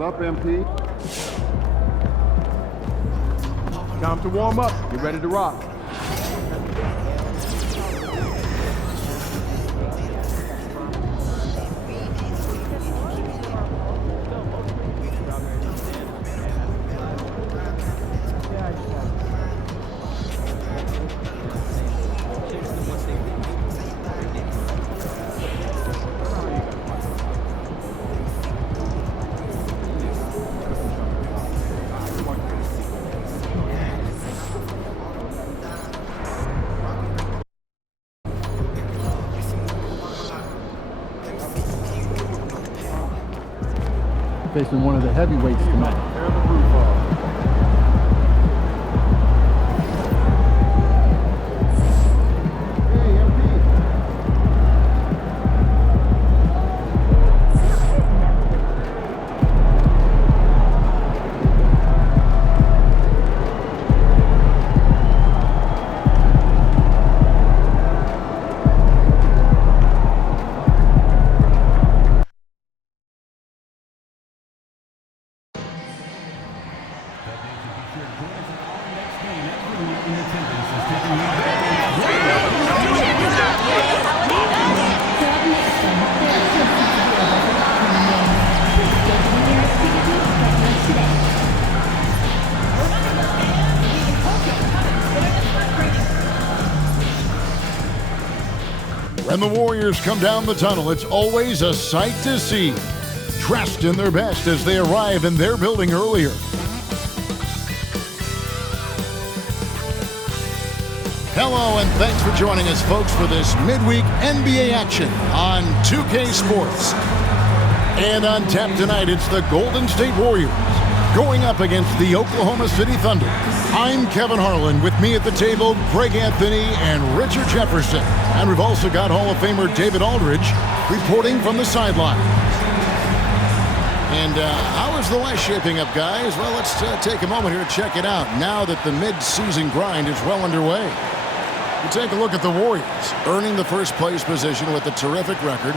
What's up, MP? Time to warm up. Get ready to rock. Facing one of the heavyweights tonight. When the Warriors come down the tunnel, it's always a sight to see. Dressed in their best as they arrive in their building earlier. Hello and thanks for joining us, folks, for this midweek NBA action on 2K Sports. And on tap tonight, it's the Golden State Warriors going up against the Oklahoma City Thunder. I'm Kevin Harlan. With me at the table, Greg Anthony and Richard Jefferson. And we've also got Hall of Famer David Aldridge reporting from the sideline. And how is the West shaping up, guys? Well, let's take a moment here to check it out now that the mid-season grind is well underway. We take a look at the Warriors, earning the first place position with a terrific record.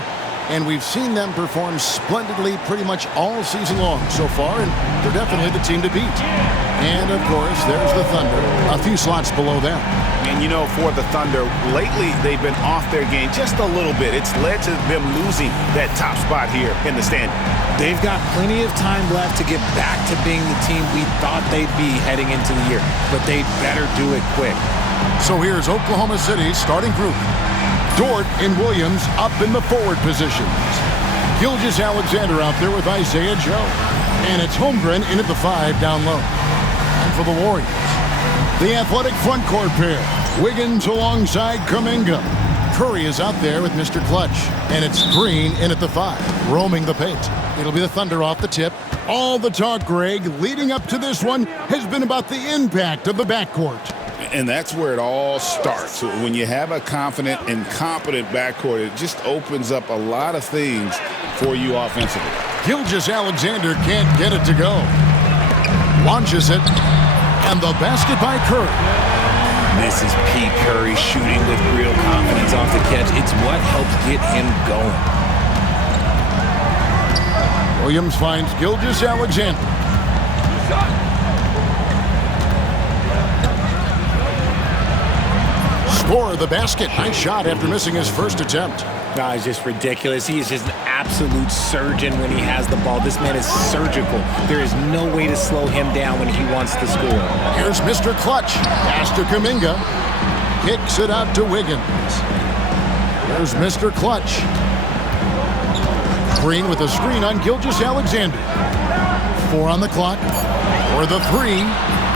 And we've seen them perform splendidly pretty much all season long so far, and they're definitely the team to beat. And, of course, there's the Thunder, a few slots below them. And, you know, for the Thunder, lately they've been off their game just a little bit. It's led to them losing that top spot here in the standing. They've got plenty of time left to get back to being the team we thought they'd be heading into the year, but they better do it quick. So here's Oklahoma City's starting group. Dort and Williams up in the forward positions. Gilgeous-Alexander out there with Isaiah Joe. And it's Holmgren in at the 5 down low. And for the Warriors, the athletic front court pair. Wiggins alongside Kuminga. Curry is out there with Mr. Clutch. And it's Green in at the 5, roaming the paint. It'll be the Thunder off the tip. All the talk, Greg, leading up to this one has been about the impact of the backcourt. And that's where it all starts. When you have a confident and competent backcourt, it just opens up a lot of things for you offensively. Gilgeous-Alexander can't get it to go. Launches it. And the basket by Curry. This is Pete Curry shooting with real confidence off the catch. It's what helps get him going. Williams finds Gilgeous-Alexander. Score the basket. Nice shot after missing his first attempt. It's just ridiculous. He is just an absolute surgeon when he has the ball. This man is surgical. There is no way to slow him down when he wants to score. Here's Mr. Clutch. Pass to Kuminga. Kicks it out to Wiggins. There's Mr. Clutch. Green with a screen on Gilgeous-Alexander. 4 on the clock. For the 3.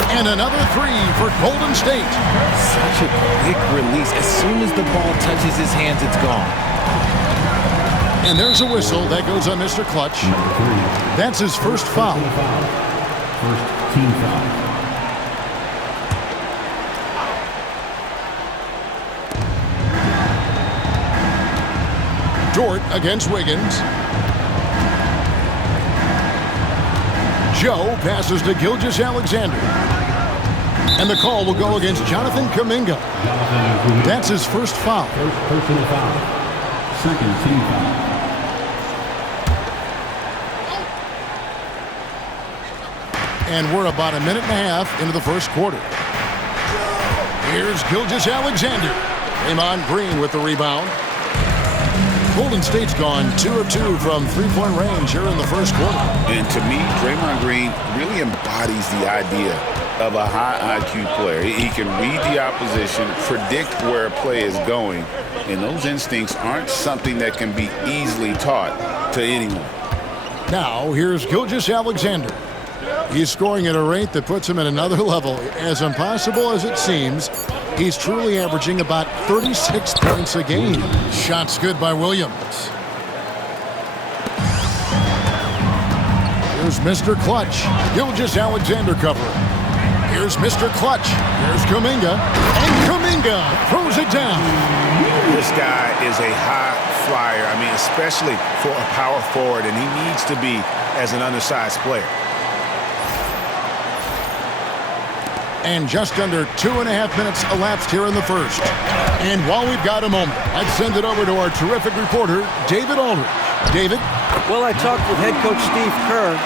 And another 3 for Golden State. Such a quick release. As soon as the ball touches his hands, it's gone. And there's a whistle that goes on Mr. Clutch. That's his first foul. First team foul. Dort against Wiggins. Joe passes to Gilgeous-Alexander. And the call will go against Jonathan Kuminga. That's his first foul. First personal foul. Second team foul. And we're about a minute and a half into the first quarter. Here's Gilgeous-Alexander. Draymond Green with the rebound. Golden State's gone 2 of 2 from three-point range here in the first quarter. And to me, Draymond Green really embodies the idea of a high IQ player. He can read the opposition, predict where a play is going, and those instincts aren't something that can be easily taught to anyone. Now, here's Gilgeous-Alexander. He's scoring at a rate that puts him at another level. As impossible as it seems, he's truly averaging about 36 points a game. Shots good by Williams. Here's Mr. Clutch. Gilgeous-Alexander covering. Here's Mr. Clutch. Here's Kuminga. And Kuminga throws it down. This guy is a high flyer. I mean, especially for a power forward, and he needs to be as an undersized player. And just under 2.5 minutes elapsed here in the first. And while we've got a moment, I'd send it over to our terrific reporter, David Aldridge. David? Well, I talked with head coach Steve Kerr.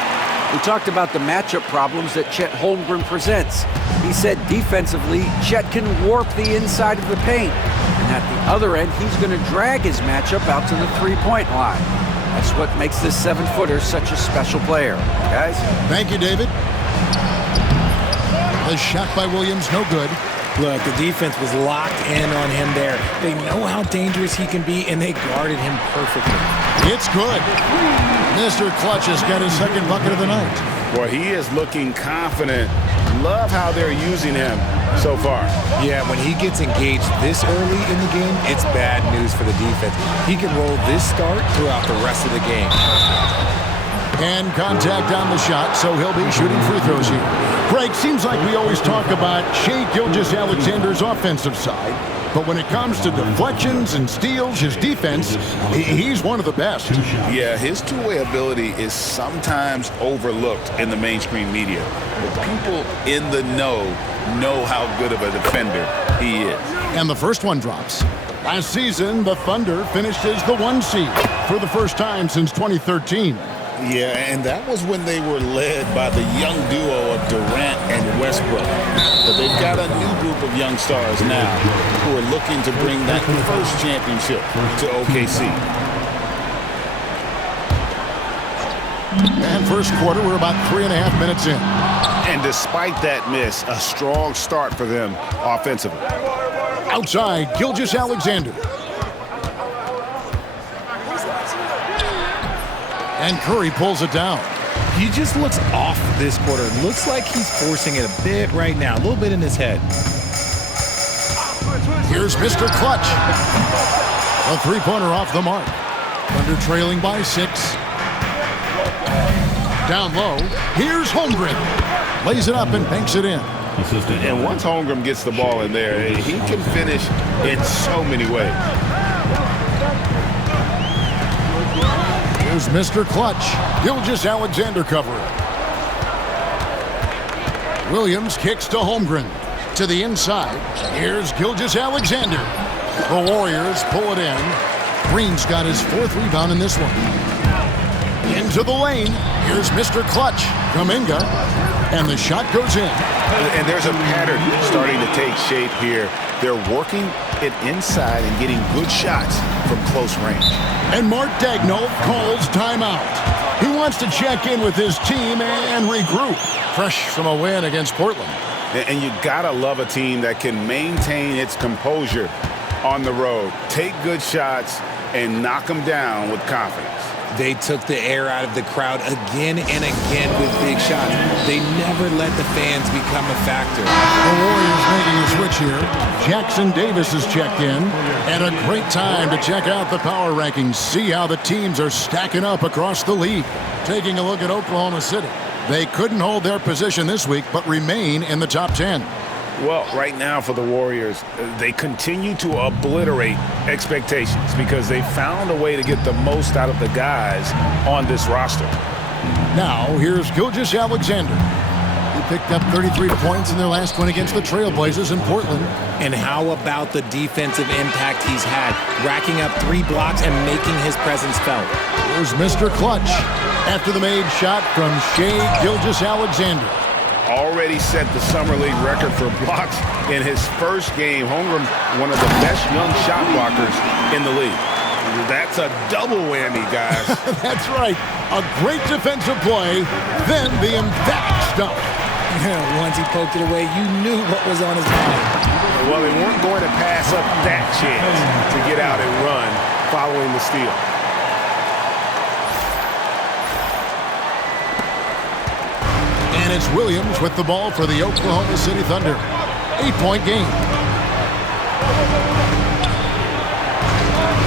We talked about the matchup problems that Chet Holmgren presents. He said defensively, Chet can warp the inside of the paint. And at the other end, he's going to drag his matchup out to the three-point line. That's what makes this 7-footer such a special player. Guys? Thank you, David. The shot by Williams, no good. Look, the defense was locked in on him there. They know how dangerous he can be, and they guarded him perfectly. It's good. Mr. Clutch has got his second bucket of the night. Well, he is looking confident. Love how they're using him so far. Yeah, when he gets engaged this early in the game, it's bad news for the defense. He can roll this start throughout the rest of the game. And contact on the shot, so he'll be shooting free throws here. Greg, seems like we always talk about Shai Gilgeous-Alexander's offensive side, but when it comes to deflections and steals, his defense, he's one of the best. Yeah, his two-way ability is sometimes overlooked in the mainstream media. But people in the know how good of a defender he is. And the first one drops. Last season, the Thunder finished as the 1 seed for the first time since 2013. Yeah, and that was when they were led by the young duo of Durant and Westbrook. But they've got a new group of young stars now who are looking to bring that first championship to OKC. And first quarter, we're about 3.5 minutes in. And despite that miss, a strong start for them offensively. Outside, Gilgeous-Alexander. And Curry pulls it down. He just looks off this quarter. Looks like he's forcing it a bit right now, a little bit in his head. Here's Mr. Clutch. A three-pointer off the mark. Thunder trailing by 6. Down low. Here's Holmgren. Lays it up and banks it in. And once Holmgren gets the ball in there, he can finish in so many ways. Here's Mr. Clutch. Gilgeous-Alexander covering. Williams kicks to Holmgren. To the inside. Here's Gilgeous-Alexander. The Warriors pull it in. Green's got his 4th rebound in this one. Into the lane. Here's Mr. Clutch. Kuminga. And the shot goes in. And there's a pattern starting to take shape here. They're working it inside and getting good shots from close range. And Mark Daigneault calls timeout. He wants to check in with his team and regroup. Fresh from a win against Portland. And you gotta love a team that can maintain its composure on the road. Take good shots and knock them down with confidence. They took the air out of the crowd again and again with big shots. They never let the fans become a factor. The Warriors making a switch here. Jackson Davis is checked in. And a great time to check out the power rankings. See how the teams are stacking up across the league. Taking a look at Oklahoma City. They couldn't hold their position this week, but remain in the top 10. Well, right now for the Warriors, they continue to obliterate expectations because they found a way to get the most out of the guys on this roster. Now, here's Gilgeous-Alexander. He picked up 33 points in their last win against the Trailblazers in Portland. And how about the defensive impact he's had, racking up 3 blocks and making his presence felt. Here's Mr. Clutch. After the made shot from Shai Gilgeous-Alexander. already set the Summer League record for blocks in his first game. Holmgren, one of the best young shot blockers in the league. That's a double whammy, guys. That's right. A great defensive play, then the emphatic stuff. Once he poked it away, you knew what was on his mind. Well, they weren't going to pass up that chance to get out and run following the steal. And it's Williams with the ball for the Oklahoma City Thunder. 8-point game.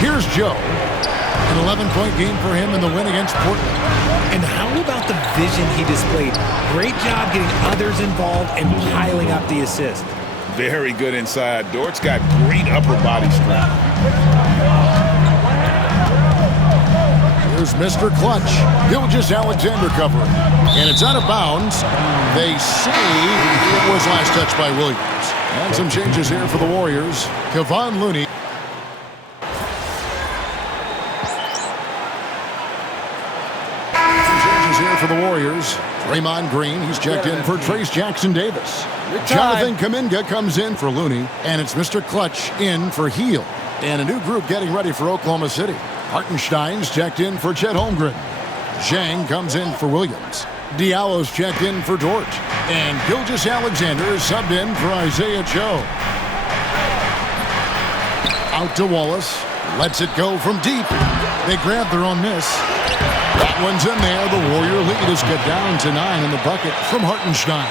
Here's Joe. An 11-point game for him in the win against Portland. And how about the vision he displayed? Great job getting others involved and piling up the assist. Very good inside. Dort's got great upper body strength. Here's Mr. Clutch. Gilgeous-Alexander covering. And it's out of bounds. They say it was last touched by Williams. And some changes here for the Warriors. Kevon Looney. Here for the Warriors. Draymond Green, he's checked in for Trace Jackson-Davis. Jonathan Kuminga comes in for Looney, and it's Mr. Clutch in for Heel. And a new group getting ready for Oklahoma City. Hartenstein's checked in for Chet Holmgren. Zhang comes in for Williams. Diallo's checked in for Dort. And Gilgeous-Alexander is subbed in for Isaiah Joe. Out to Wallace. Lets it go from deep. They grab their own miss. That one's in there. The Warrior lead is cut down to 9 in the bucket from Hartenstein.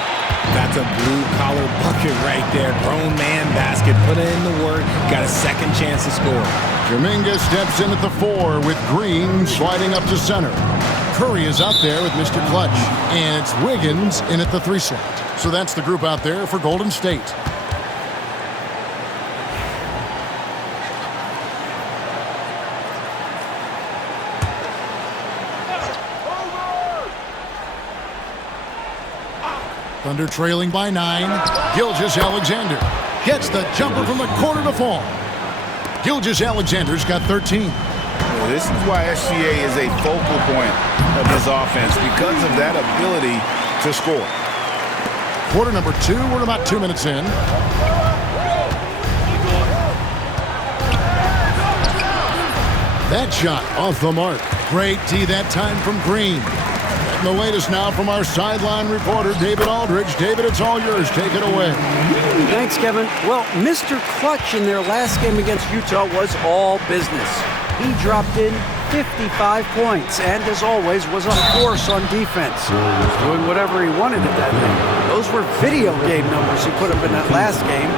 That's a blue-collar bucket right there. Grown man basket. Put in the work. Got a second chance to score. Kuminga steps in at the 4 with Green sliding up to center. Curry is out there with Mr. Clutch. And it's Wiggins in at the 3 slot. So that's the group out there for Golden State. Thunder trailing by 9. Gilgeous-Alexander gets the jumper from the corner to fall. Gilgeous-Alexander's got 13. Well, this is why SGA is a focal point of his offense, because of that ability to score. Quarter number 2, we're about 2 minutes in. That shot off the mark. Great tee that time from Green. The latest now from our sideline reporter, David Aldridge. David, it's all yours. Take it away. Thanks, Kevin. Well, Mr. Clutch in their last game against Utah was all business. He dropped in 55 points and, as always, was a force on defense. Doing whatever he wanted at that thing. Those were video game numbers he put up in that last game.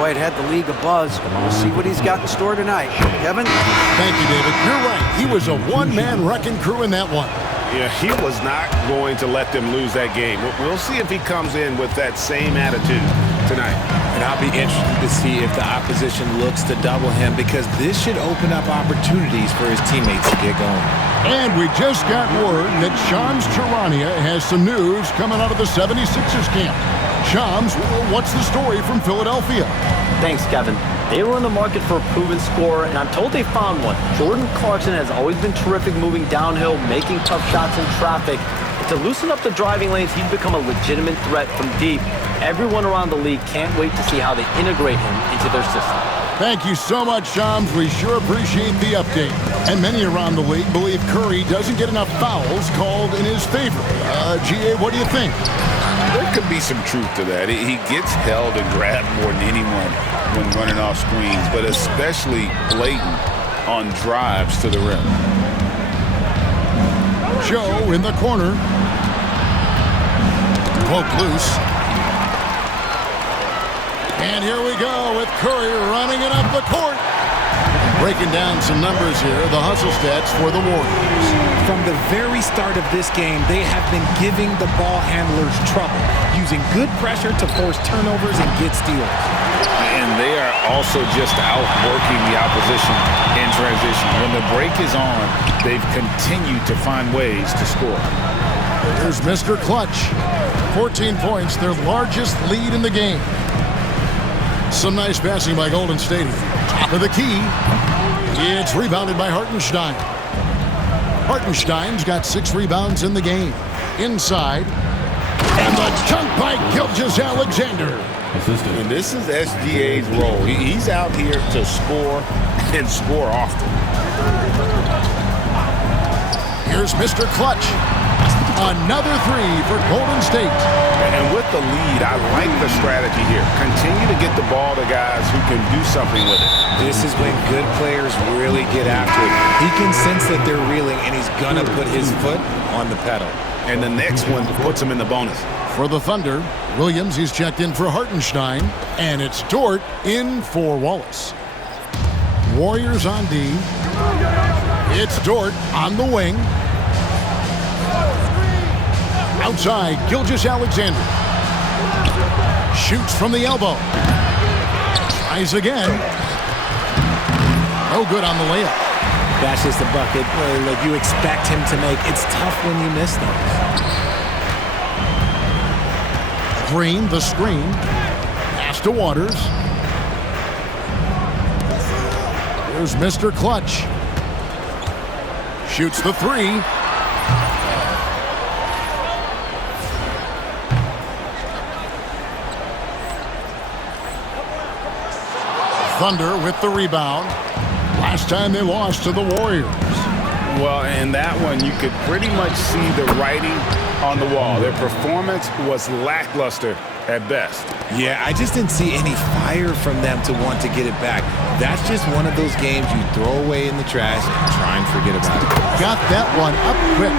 Boy, it had the league abuzz. We'll see what he's got in store tonight. Kevin? Thank you, David. You're right. He was a one-man wrecking crew in that one. Yeah, he was not going to let them lose that game. We'll see if he comes in with that same attitude tonight. And I'll be interested to see if the opposition looks to double him, because this should open up opportunities for his teammates to get going. And we just got word that Shams Charania has some news coming out of the 76ers camp. Shams, what's the story from Philadelphia? Thanks, Kevin. They were in the market for a proven scorer, and I'm told they found one. Jordan Clarkson has always been terrific moving downhill, making tough shots in traffic. And to loosen up the driving lanes, he's become a legitimate threat from deep. Everyone around the league can't wait to see how they integrate him into their system. Thank you so much, Shams. We sure appreciate the update. And many around the league believe Curry doesn't get enough fouls called in his favor. G.A., what do you think? There could be some truth to that. He gets held and grabbed more than anyone when running off screens, but especially blatant on drives to the rim. Joe in the corner. Poke loose. And here we go with Curry running it up the court. Breaking down some numbers here, the hustle stats for the Warriors. From the very start of this game, they have been giving the ball handlers trouble, using good pressure to force turnovers and get steals. And they are also just outworking the opposition in transition. When the break is on, they've continued to find ways to score. Here's Mr. Clutch. 14 points, their largest lead in the game. Some nice passing by Golden State. Top of the key. It's rebounded by Hartenstein. Hartenstein's got 6 rebounds in the game. Inside. And the chunk by Gilgeous-Alexander. Assistant. And this is SGA's role. He's out here to score and score often. Here's Mr. Clutch. Another three for Golden State. And with the lead, I like the strategy here. Continue to get the ball to guys who can do something with it. This is when good players really get after it. He can sense that they're reeling, and he's going to put his foot on the pedal. And the next one puts him in the bonus. For the Thunder, Williams, he's checked in for Hartenstein. And it's Dort in for Wallace. Warriors on D. It's Dort on the wing. Outside, Gilgeous-Alexander. Shoots from the elbow. Tries again. No good on the layup. That's just a bucket like you expect him to make. It's tough when you miss those. Green, the screen. Pass to Waters. Here's Mr. Clutch. Shoots the three. Thunder with the rebound. Last time they lost to the Warriors. Well, in that one, you could pretty much see the writing on the wall. Their performance was lackluster at best. Yeah, I just didn't see any fire from them to want to get it back. That's just one of those games you throw away in the trash and try and forget about it. Got that one up quick.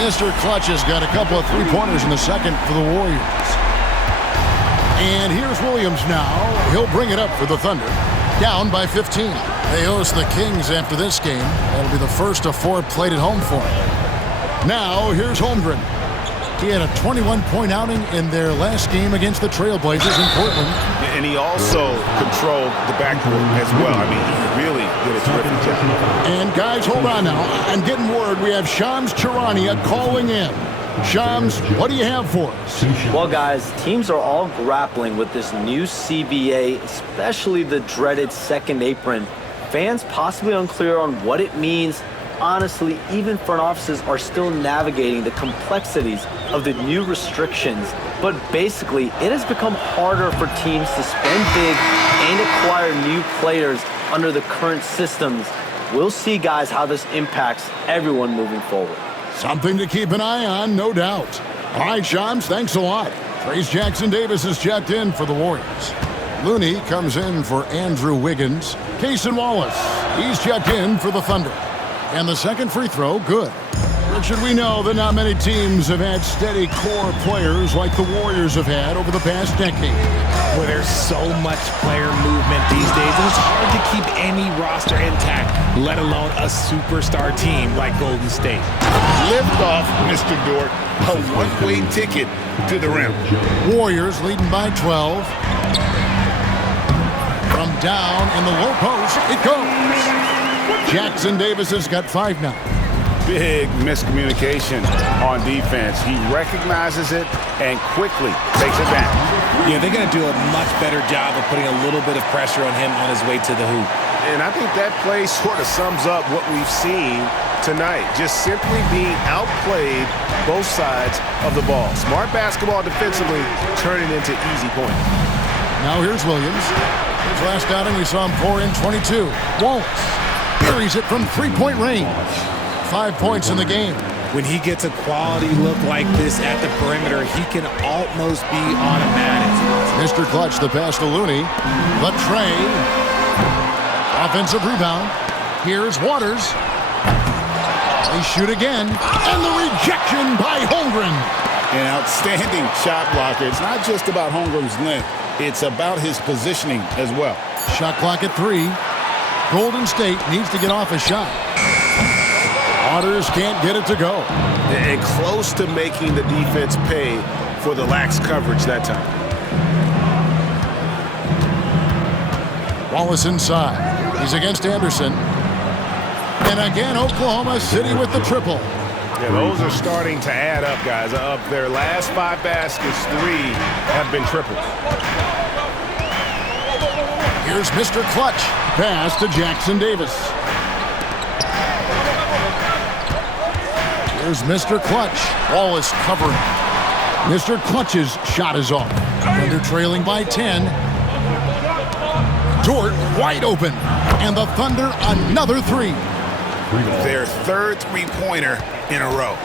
Mr. Clutch has got a couple of three-pointers in the second for the Warriors. And here's Williams now. He'll bring it up for the Thunder. Down by 15. They host the Kings after this game. That'll be the first of 4 played at home for him. Now, here's Holmgren. He had a 21-point outing in their last game against the Trailblazers in Portland. And he also controlled the backcourt as well. I mean, he really did a terrific job. And guys, hold on now. I'm getting word we have Shams Charania calling in. Shams, what do you have for us? Well, guys, teams are all grappling with this new CBA, especially the dreaded second apron. Fans possibly unclear on what it means. Honestly, even front offices are still navigating the complexities of the new restrictions. But basically, it has become harder for teams to spend big and acquire new players under the current systems. We'll see, guys, how this impacts everyone moving forward. Something to keep an eye on, no doubt. All right, Shams, thanks a lot. Trace Jackson-Davis is checked in for the Warriors. Looney comes in for Andrew Wiggins. Cason Wallace, he's checked in for the Thunder. And the second free throw, good. Richard, we know that not many teams have had steady core players like the Warriors have had over the past decade. Well, there's so much player movement these days, and it's hard to keep any roster intact, let alone a superstar team like Golden State. Lift off, Mr. Dort. A one-way ticket to the rim. Warriors leading by 12. From down in the low post, it goes. Jackson-Davis has got 5 now. Big miscommunication on defense. He recognizes it and quickly takes it down. Yeah, they're going to do a much better job of putting a little bit of pressure on him on his way to the hoop. And I think that play sort of sums up what we've seen tonight. Just simply being outplayed both sides of the ball. Smart basketball defensively, turning into easy points. Now here's Williams. His last outing, we saw him pour in 22. Wallace buries it from three-point range. 5 points in the game. When he gets a quality look like this at the perimeter, he can almost be automatic. Mr. Clutch, the pass to Looney. The tray. Offensive rebound. Here's Waters. They shoot again. And the rejection by Holmgren. An outstanding shot blocker. It's not just about Holmgren's length. It's about his positioning as well. Shot clock at 3. Golden State needs to get off a shot. Waters can't get it to go. And close to making the defense pay for the lax coverage that time. Wallace inside. He's against Anderson. And again, Oklahoma City with the triple. Yeah, those are starting to add up, guys. Of their last 5 baskets, 3 have been triples. Here's Mr. Clutch. Pass to Jackson-Davis. Here's Mr. Clutch. Wallace covering. Mr. Clutch's shot is off. Thunder trailing by 10. Dort wide open. And the Thunder another three. Their third three-pointer in a row.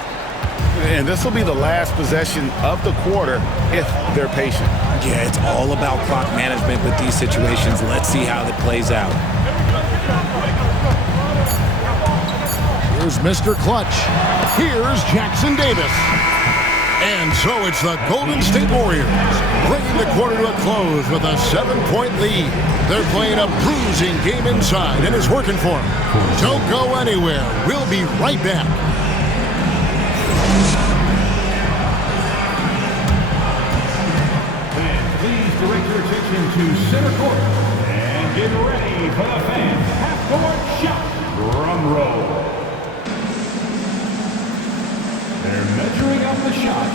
And this will be the last possession of the quarter if they're patient. Yeah, it's all about clock management with these situations. Let's see how that plays out. Here's Mr. Clutch. Here's Jackson Davis. And so it's the Golden State Warriors bringing the quarter to a close with a 7-point lead. They're playing a bruising game inside, and it's working for them. Don't go anywhere. We'll be right back. Fans, please direct your attention to center court and get ready for the fans' half-court shot. Drum roll. They're measuring up the shot.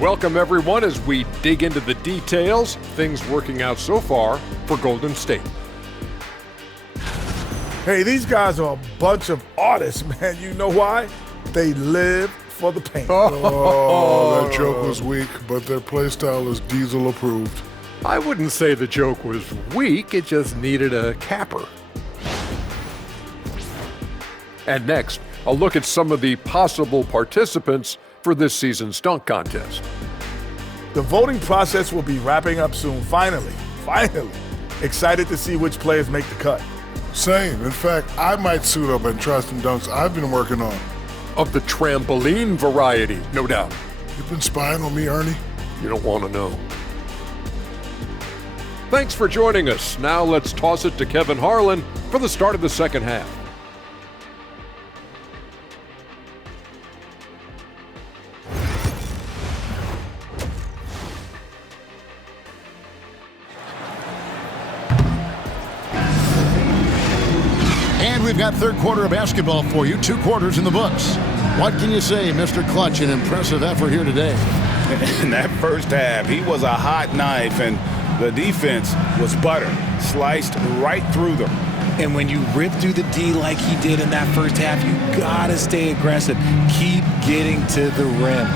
Welcome everyone as we dig into the details. Things working out so far for Golden State. Hey, these guys are a bunch of artists, man. You know why? They live for the paint. Oh, that joke was weak, but their play style is Diesel approved. I wouldn't say the joke was weak, it just needed a capper. And next, a look at some of the possible participants for this season's dunk contest. The voting process will be wrapping up soon. Finally. Excited to see which players make the cut. Same. In fact, I might suit up and try some dunks I've been working on. Of the trampoline variety, no doubt. You've been spying on me, Ernie? You don't want to know. Thanks for joining us. Now let's toss it to Kevin Harlan for the start of the second half. And we've got third quarter of basketball for you. 2 quarters in the books. What can you say, Mr. Clutch? An impressive effort here today. In that first half, he was a hot knife, and the defense was butter, sliced right through them. And when you rip through the D like he did in that first half, you gotta stay aggressive. Keep getting to the rim.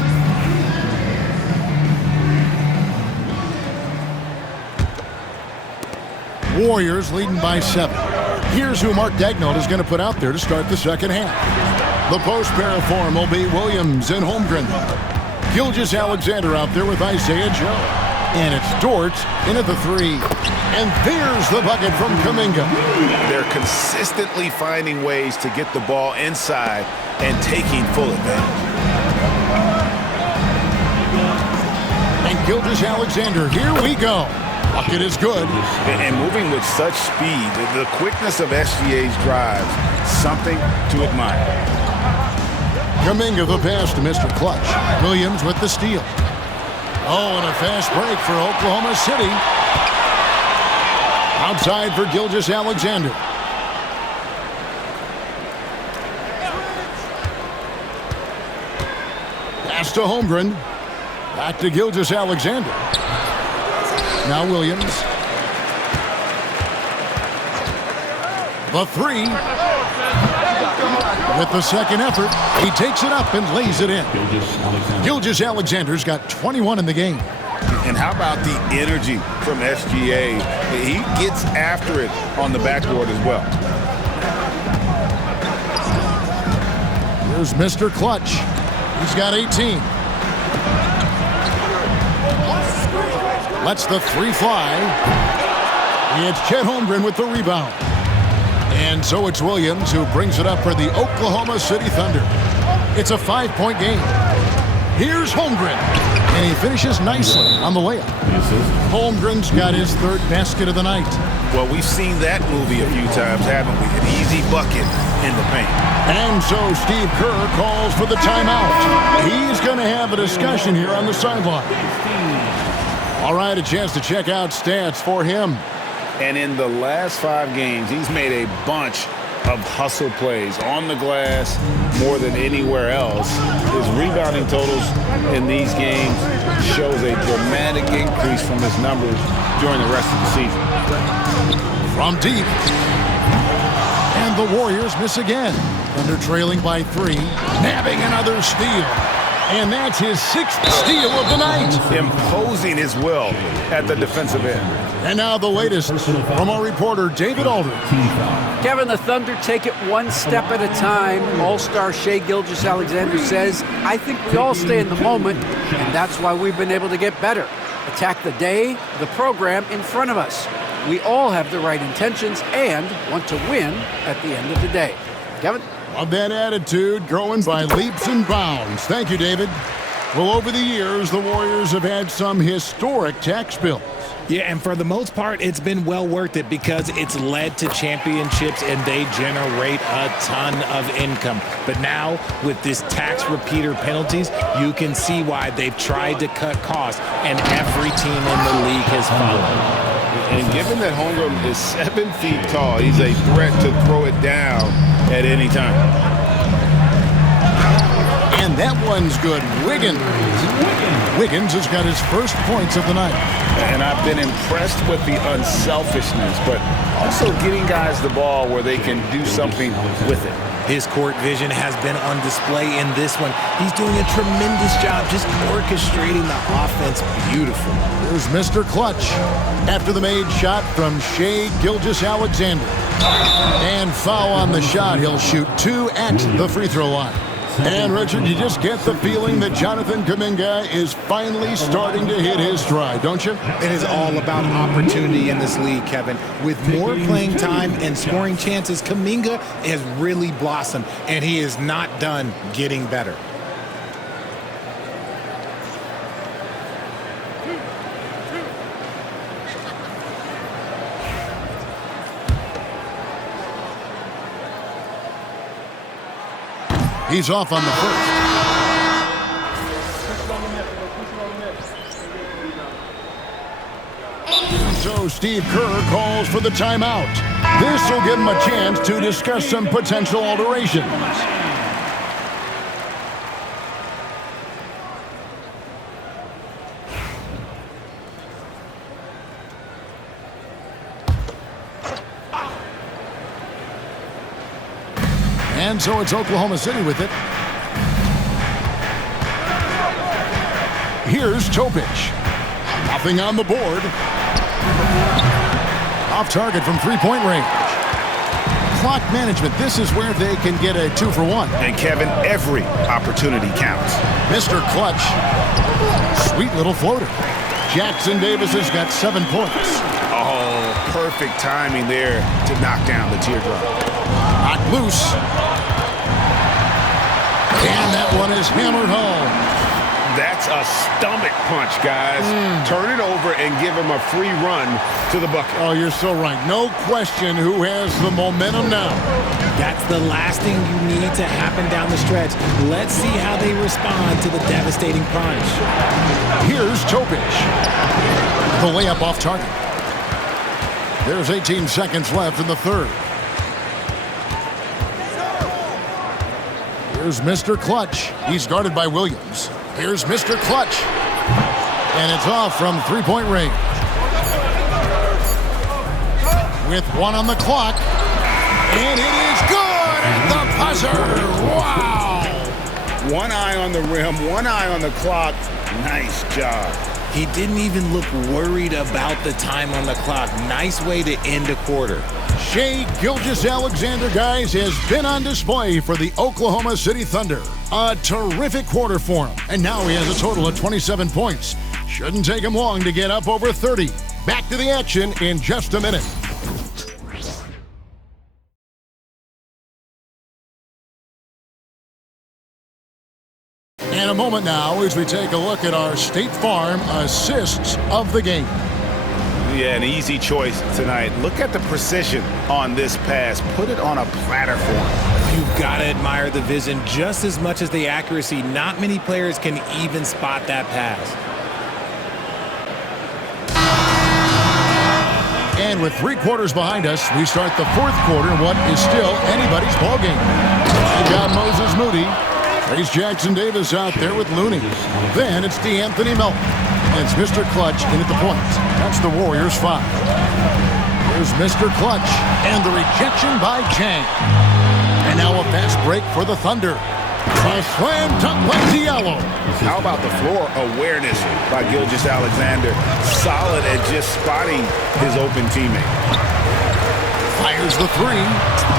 Warriors leading by 7. Here's who Mark Daigneault is going to put out there to start the second half. The post pair for him will be Williams and Holmgren. Gilgeous-Alexander out there with Isaiah Joe. And it's Dort in at the 3. And there's the bucket from Kuminga. They're consistently finding ways to get the ball inside and taking full advantage. And Gilgeous-Alexander, here we go. Bucket is good. And moving with such speed, the quickness of SGA's drives, something to admire. Kuminga the pass to Mr. Clutch. Williams with the steal. Oh, and a fast break for Oklahoma City. Outside for Gilgeous-Alexander. Pass to Holmgren. Back to Gilgeous-Alexander. Now Williams. The 3. With the second effort, he takes it up and lays it in. Gilgeous-Alexander's got 21 in the game. And how about the energy from SGA? He gets after it on the backboard as well. Here's Mr. Clutch. He's got 18. Lets the 3 fly. It's Chet Holmgren with the rebound. And so it's Williams who brings it up for the Oklahoma City Thunder. It's a 5-point game. Here's Holmgren. And he finishes nicely on the layup. Holmgren's got his 3rd basket of the night. Well, we've seen that movie a few times, haven't we? An easy bucket in the paint. And so Steve Kerr calls for the timeout. He's going to have a discussion here on the sideline. All right, a chance to check out stats for him. And in the last 5 games, he's made a bunch of hustle plays on the glass more than anywhere else. His rebounding totals in these games shows a dramatic increase from his numbers during the rest of the season. From deep, the Warriors miss again. Thunder trailing by 3, nabbing another steal. And that's his 6th steal of the night. Imposing his will at the defensive end. And now the latest from our reporter, David Aldridge. Kevin, the Thunder take it one step at a time. All-star Shai Gilgeous-Alexander says, I think we all stay in the moment, and that's why we've been able to get better. Attack the day, the program in front of us. We all have the right intentions and want to win at the end of the day. Kevin? Love that attitude, growing by leaps and bounds. Thank you, David. Well, over the years, the Warriors have had some historic tax bills. Yeah, and for the most part, it's been well worth it because it's led to championships and they generate a ton of income. But now, with this tax repeater penalties, you can see why they've tried to cut costs, and every team in the league has followed. And given that Holmgren is 7 feet tall, he's a threat to throw it down at any time. And that one's good. Wiggins has got his first points of the night. And I've been impressed with the unselfishness, but also getting guys the ball where they can do something with it. His court vision has been on display in this one. He's doing a tremendous job just orchestrating the offense beautiful. Here's Mr. Clutch after the made shot from Shai Gilgeous-Alexander. And foul on the shot. He'll shoot 2 at the free throw line. And, Richard, you just get the feeling that Jonathan Kuminga is finally starting to hit his stride, don't you? It is all about opportunity in this league, Kevin. With more playing time and scoring chances, Kuminga has really blossomed, and he is not done getting better. He's off on the first. So Steve Kerr calls for the timeout. This will give him a chance to discuss some potential alterations. And so it's Oklahoma City with it. Here's Topic. Nothing on the board. Off target from three-point range. Clock management. This is where they can get a 2-for-1. And Kevin, every opportunity counts. Mr. Clutch. Sweet little floater. Jackson Davis has got 7 points. Oh, perfect timing there to knock down the teardrop. Knocked loose. And that one is hammered home. That's a stomach punch, guys. Turn it over and give him a free run to the bucket. Oh, you're so right. No question who has the momentum now. That's the last thing you need to happen down the stretch. Let's see how they respond to the devastating punch. Here's Topic. The layup off target. There's 18 seconds left in the third. Here's Mr. Clutch. He's guarded by Williams. Here's Mr. Clutch. And it's off from three-point range. With 1 on the clock. And it is good at the buzzer. Wow. 1 eye on the rim, 1 eye on the clock. Nice job. He didn't even look worried about the time on the clock. Nice way to end a quarter. Shai Gilgeous-Alexander, guys, has been on display for the Oklahoma City Thunder. A terrific quarter for him. And now he has a total of 27 points. Shouldn't take him long to get up over 30. Back to the action in just a minute. And a moment now as we take a look at our State Farm assists of the game. Yeah, an easy choice tonight. Look at the precision on this pass. Put it on a platter for him. You've got to admire the vision just as much as the accuracy. Not many players can even spot that pass. And with 3 quarters behind us, we start the 4th quarter in what is still anybody's ballgame. We got Moses Moody. There's Jackson Davis out there with Looney. Then it's DeAnthony Melton. And it's Mr. Clutch in at the point. That's the Warriors 5. Here's Mr. Clutch, and the rejection by Chang. And now a fast break for the Thunder. A slam dunk by Diallo. How about the floor awareness by Gilgeous-Alexander? Solid at just spotting his open teammate. Fires the three.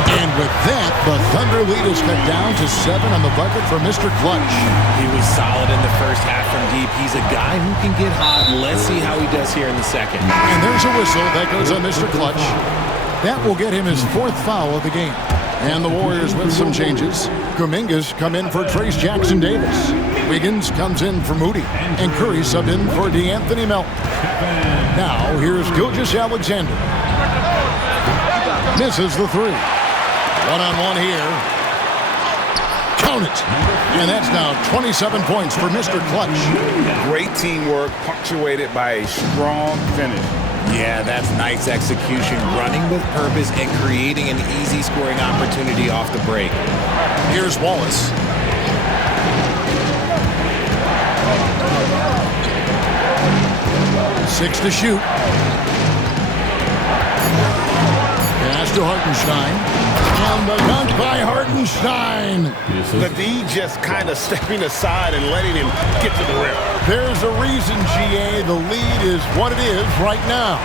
And with that, the Thunder lead is cut down to 7 on the bucket for Mr. Clutch. He was solid in the first half from deep. He's a guy who can get hot. Let's see how he does here in the second. And there's a whistle that goes on Mr. Clutch. That will get him his 4th foul of the game. And the Warriors with some changes. Kuminga's come in for Trace Jackson-Davis. Wiggins comes in for Moody. And Curry subbed in for DeAnthony Melton. Now, here's Gilgeous-Alexander. Misses the three. One-on-one here. Count it. And that's now 27 points for Mr. Clutch. Great teamwork punctuated by a strong finish. Yeah, that's nice execution, running with purpose and creating an easy scoring opportunity off the break. Here's Wallace. Six to shoot. Pass to Hartenstein. And the dunk by Hartenstein. The D just kind of stepping aside and letting him get to the rim. There's a reason, GA, the lead is what it is right now.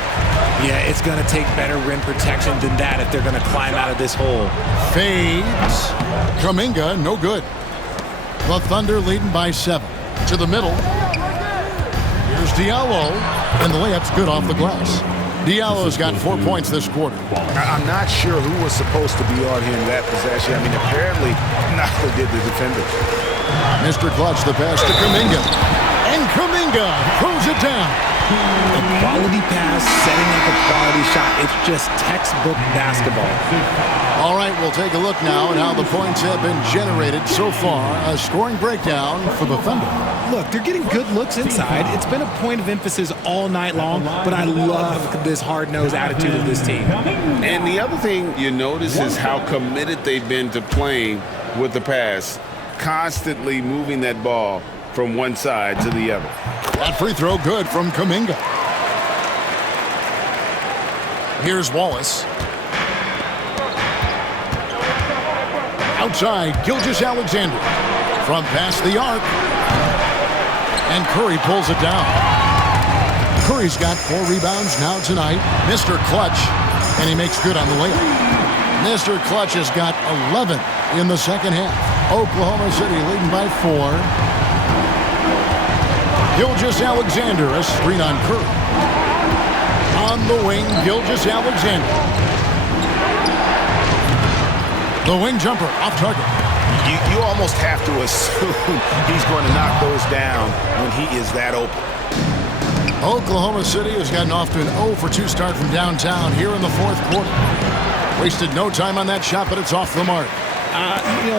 Yeah, it's going to take better rim protection than that if they're going to climb out of this hole. Fades. Kuminga, no good. The Thunder leading by 7. To the middle. Here's Diallo. And the layup's good off the glass. Diallo's got 4 points this quarter. I'm not sure who was supposed to be on him that possession. I mean, apparently, neither did the defenders. Mr. Clutch, the pass to Kuminga. And Kuminga throws it down. A quality pass, setting up a quality shot. It's just textbook basketball. All right, we'll take a look now at how the points have been generated so far. A scoring breakdown for the Thunder. Look, they're getting good looks inside. It's been a point of emphasis all night long, but I love this hard-nosed attitude of this team. And the other thing you notice is how committed they've been to playing with the pass, constantly moving that ball from one side to the other. That free throw good from Kuminga. Here's Wallace. Outside, Gilgeous-Alexander. From past the arc. And Curry pulls it down. Curry's got 4 rebounds now tonight. Mr. Clutch. And he makes good on the layup. Mr. Clutch has got 11 in the second half. Oklahoma City leading by 4. Gilgeous-Alexander, a screen on Curry. On the wing, Gilgeous-Alexander. The wing jumper off target. You almost have to assume he's going to knock those down when he is that open. Oklahoma City has gotten off to an 0 for 2 start from downtown here in the 4th quarter. Wasted no time on that shot, but it's off the mark.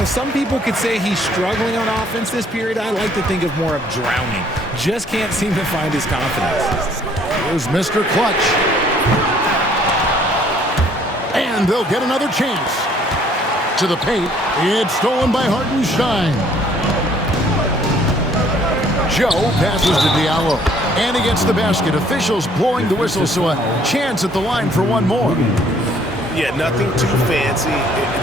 Some people could say he's struggling on offense this period. I like to think of more of drowning. Just can't seem to find his confidence. Here's Mr. Clutch. And they'll get another chance. To the paint. It's stolen by Hartenstein. Joe passes to Diallo. And he gets the basket. Officials blowing the whistle, so a chance at the line for one more. Yeah, nothing too fancy.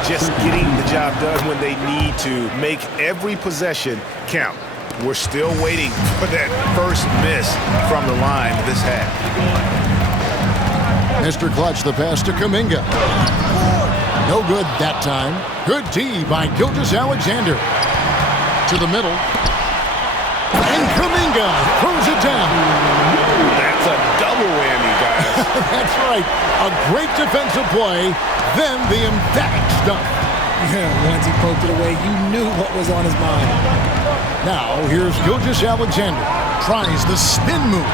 Just getting the job done when they need to. Make every possession count. We're still waiting for that first miss from the line this half. Mr. Clutch, the pass to Kuminga. No good that time. Good D by Gilgeous-Alexander. To the middle. And Kuminga throws it down. That's a double whammy, guys. That's right. A great defensive play, then the emphatic stuff. Yeah, once he poked it away, you knew what was on his mind. Now, here's Gilgeous-Alexander. Tries the spin move.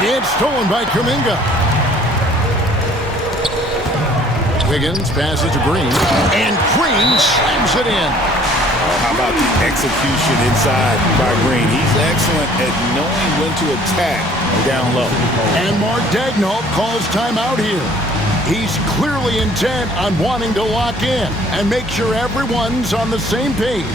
It's stolen by Kuminga. Wiggins passes to Green. And Green slams it in. How about the execution inside by Green? He's excellent at knowing when to attack down low. And Mark Daigneault calls timeout here. He's clearly intent on wanting to lock in and make sure everyone's on the same page.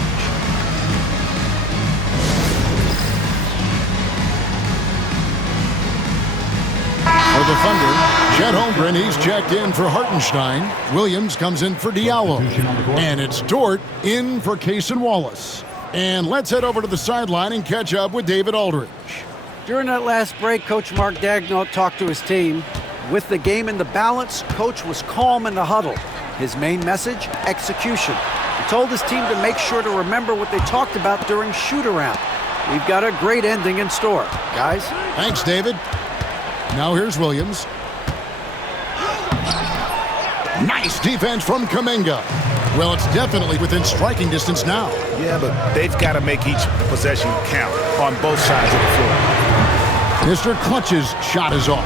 For the the Thunder. Chet Holmgren, he's checked in for Hartenstein. Williams comes in for Diallo. And it's Dort in for Cason Wallace. And let's head over to the sideline and catch up with David Aldridge. During that last break, Coach Mark Daigneault talked to his team. With the game in the balance, Coach was calm in the huddle. His main message, execution. He told his team to make sure to remember what they talked about during shoot-around. We've got a great ending in store, guys. Thanks, David. Now here's Williams. Nice defense from Kuminga. Well, it's definitely within striking distance now. Yeah, but they've got to make each possession count on both sides of the floor. Mr. Clutch's shot is off.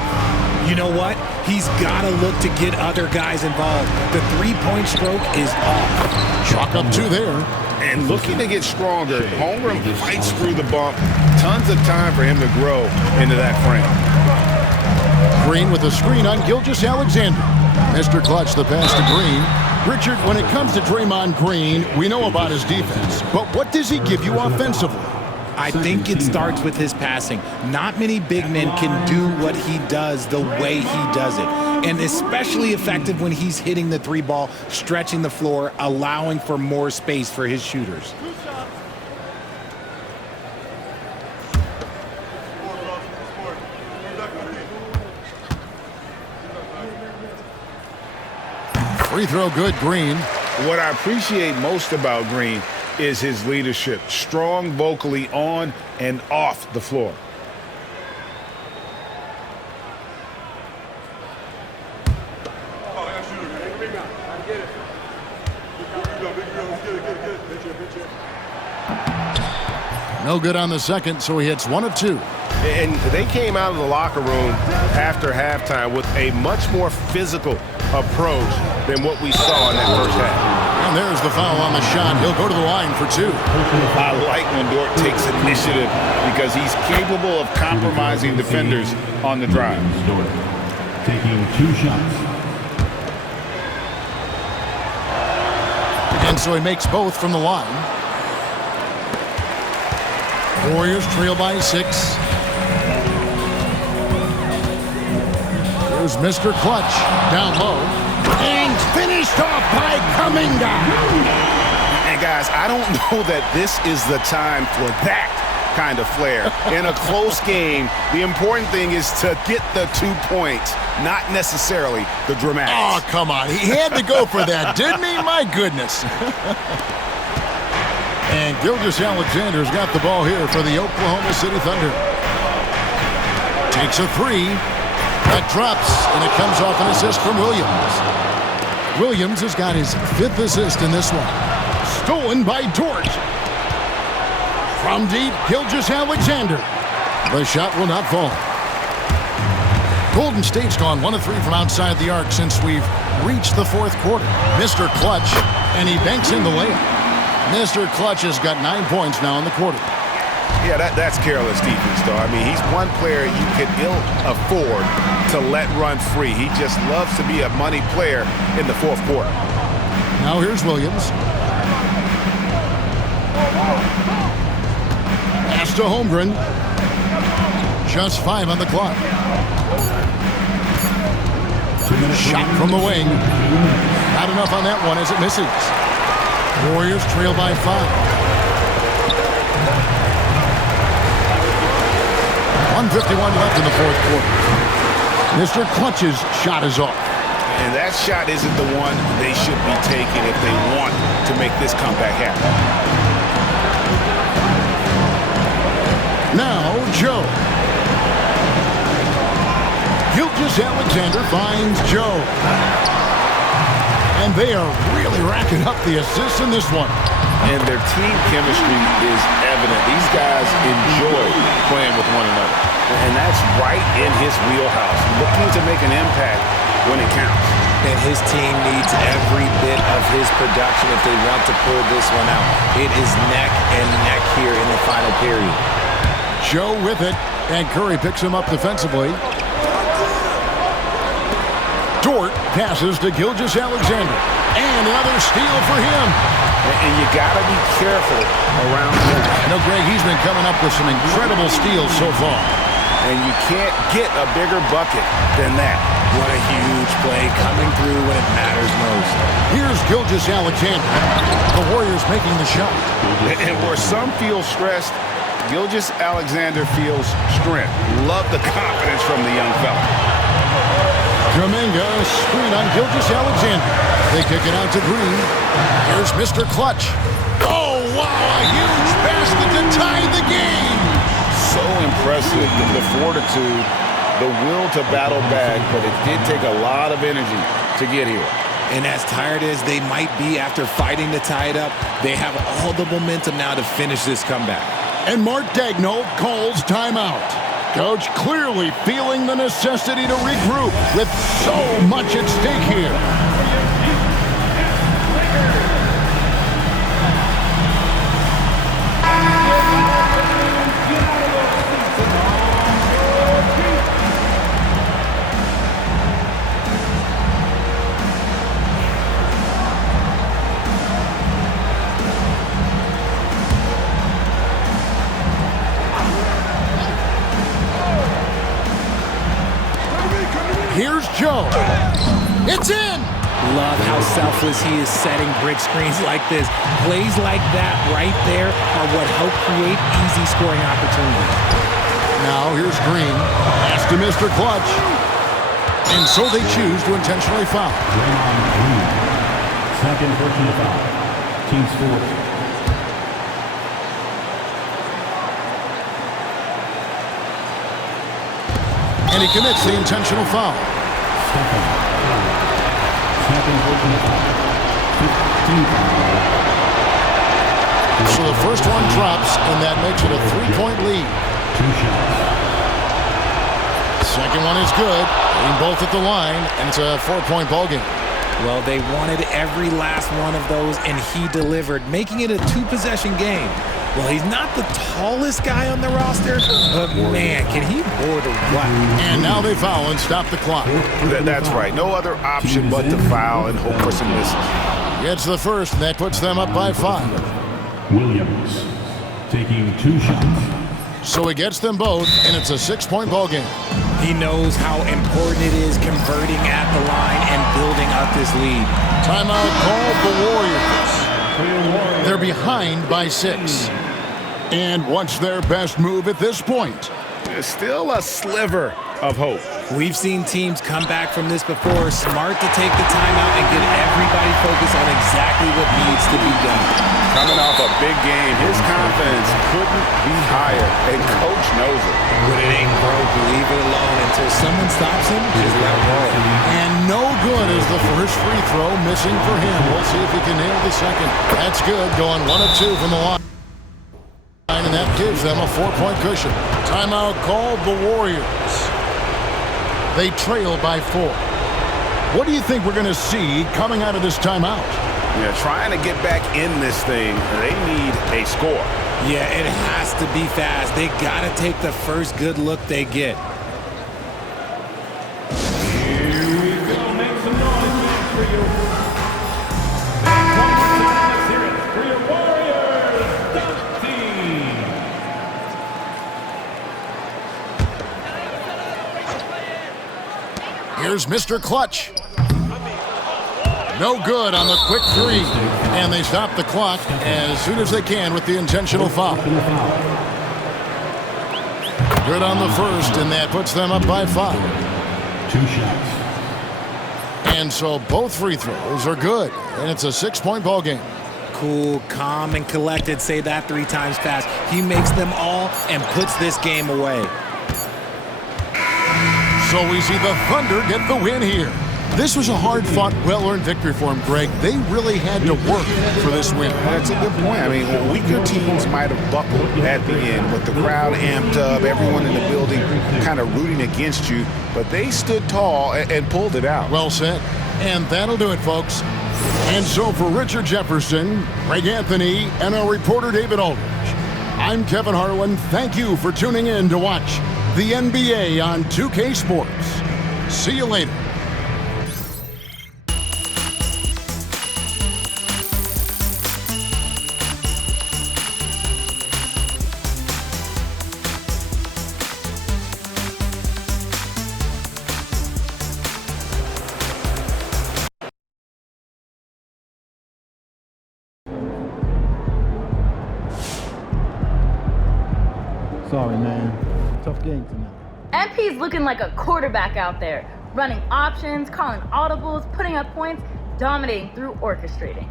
You know what? He's got to look to get other guys involved. The three-point stroke is off. Chalk up two there. And looking to get stronger, Holmgren fights through the bump. Tons of time for him to grow into that frame. Green with a screen on Gilgeous-Alexander. Mr. Clutch, the pass to Green. Richard, when it comes to Draymond Green, we know about his defense, but what does he give you offensively? I think it starts with his passing. Not many big men can do what he does the way he does it. And especially effective when he's hitting the three ball, stretching the floor, allowing for more space for his shooters. Free throw good, Green. What I appreciate most about Green is his leadership. Strong vocally on and off the floor. No good on the second, so he hits 1 of 2. And they came out of the locker room after halftime with a much more physical approach than what we saw in that first half. And there's the foul on the shot. He'll go to the line for 2. I like when Dort takes initiative because he's capable of compromising defenders on the drive. Dort taking 2 shots. And so he makes both from the line. Warriors trail by 6. Here's Mr. Clutch down low. And finished off by Kuminga. And guys, I don't know that this is the time for that kind of flair. In a close game, the important thing is to get the 2 points, not necessarily the dramatics. Oh, come on. He had to go for that, didn't he? My goodness. And Gilgeous-Alexander's got the ball here for the Oklahoma City Thunder. Takes a 3. That drops, and it comes off an assist from Williams. Williams has got his 5th assist in this one. Stolen by Dort. From deep, Gilgeous-Alexander. The shot will not fall. Golden State's gone 1 of 3 from outside the arc since we've reached the 4th quarter. Mr. Clutch, and he banks in the layup. Mr. Clutch has got 9 points now in the quarter. Yeah, that's careless defense, though. I mean, he's one player you could ill afford to let run free. He just loves to be a money player in the 4th quarter. Now here's Williams. Pass to Holmgren. Just 5 on the clock. Shot from the wing. Not enough on that one as it misses. Warriors trail by 5. 1:51 left in the 4th quarter. Mr. Clutch's shot is off. And that shot isn't the one they should be taking if they want to make this comeback happen. Now, Joe. Gilgeous-Alexander finds Joe. And they are really racking up the assists in this one. And their team chemistry is evident. These guys enjoy playing with one another. And that's right in his wheelhouse, looking to make an impact when it counts. And his team needs every bit of his production if they want to pull this one out. It is neck and neck here in the final period. Joe with it, and Curry picks him up defensively. Dort passes to Gilgeous-Alexander. And another steal for him. And you got to be careful around him. I know, Greg, he's been coming up with some incredible steals so far. and you can't get a bigger bucket than that. What a huge play coming through when it matters most. Here's Gilgeous Alexander. The Warriors making the shot. And where some feel stressed, Gilgeous Alexander feels strength. Love the confidence from the young fella. Kuminga, screen on Gilgeous Alexander. They kick it out to Green. Here's Mr. Clutch. Oh, wow, a huge basket to tie the game. So impressive, the fortitude, the will to battle back, but it did take a lot of energy to get here. And as tired as they might be after fighting to tie it up, they have all the momentum now to finish this comeback. And Mark Daigneault calls timeout. Coach clearly feeling the necessity to regroup with so much at stake here. Here's Joe. It's in. Love how selfless he is setting brick screens like this. Plays like that right there are what help create easy scoring opportunities. Now here's Green. Pass to Mr. Clutch. And so they choose to intentionally foul. Second personal foul. Team sports. And he commits the intentional foul. So the first one drops, and that makes it a 3-point lead. Second one is good. Hitting both at the line, and it's a 4-point ballgame. Well, they wanted every last one of those, and he delivered, making it a 2-possession game. Well, he's not the tallest guy on the roster, but man, can he board a what? And now they foul and stop the clock. That's right. No other option but to foul and hope for some misses. Gets the first, and that puts them up by 5. Williams taking 2 shots. So he gets them both, and it's a 6-point ballgame. He knows how important it is converting at the line and building up this lead. Timeout called the Warriors. They're behind by 6. And what's their best move at this point? There's still a sliver of hope. We've seen teams come back from this before. Smart to take the timeout and get everybody focused on exactly what needs to be done. Coming off a big game, his confidence couldn't be higher, and Coach knows it. When it ain't broke, leave it alone until someone stops him. Just let him roll. And no good is the first free throw missing for him. We'll see if he can nail the second. That's good, going 1 of 2 from the line. And that gives them a 4-point cushion. Timeout called the Warriors. They trail by 4. What do you think we're going to see coming out of this timeout? Yeah, trying to get back in this thing, they need a score. Yeah, it has to be fast. They got to take the first good look they get. Here we go. Make some noise for you. Let's hear it for your Warriors dunk team. Here's Mr. Clutch. No good on the quick 3. And they stop the clock as soon as they can with the intentional foul. Good on the first, and that puts them up by 5. 2 shots. And so both free throws are good, and it's a 6-point ball game. Cool, calm, and collected. Say that 3 times fast. He makes them all and puts this game away. So we see the Thunder get the win here. This was a hard-fought, well-earned victory for them, Greg. They really had to work for this win. That's a good point. I mean, weaker teams might have buckled at the end with the crowd amped up, everyone in the building kind of rooting against you, but they stood tall and pulled it out. Well said. And that'll do it, folks. And so for Richard Jefferson, Greg Anthony, and our reporter David Aldridge, I'm Kevin Harlan. Thank you for tuning in to watch the NBA on 2K Sports. See you later. Sorry, man. Tough game tonight. MP's looking like a quarterback out there, running options, calling audibles, putting up points, dominating through orchestrating.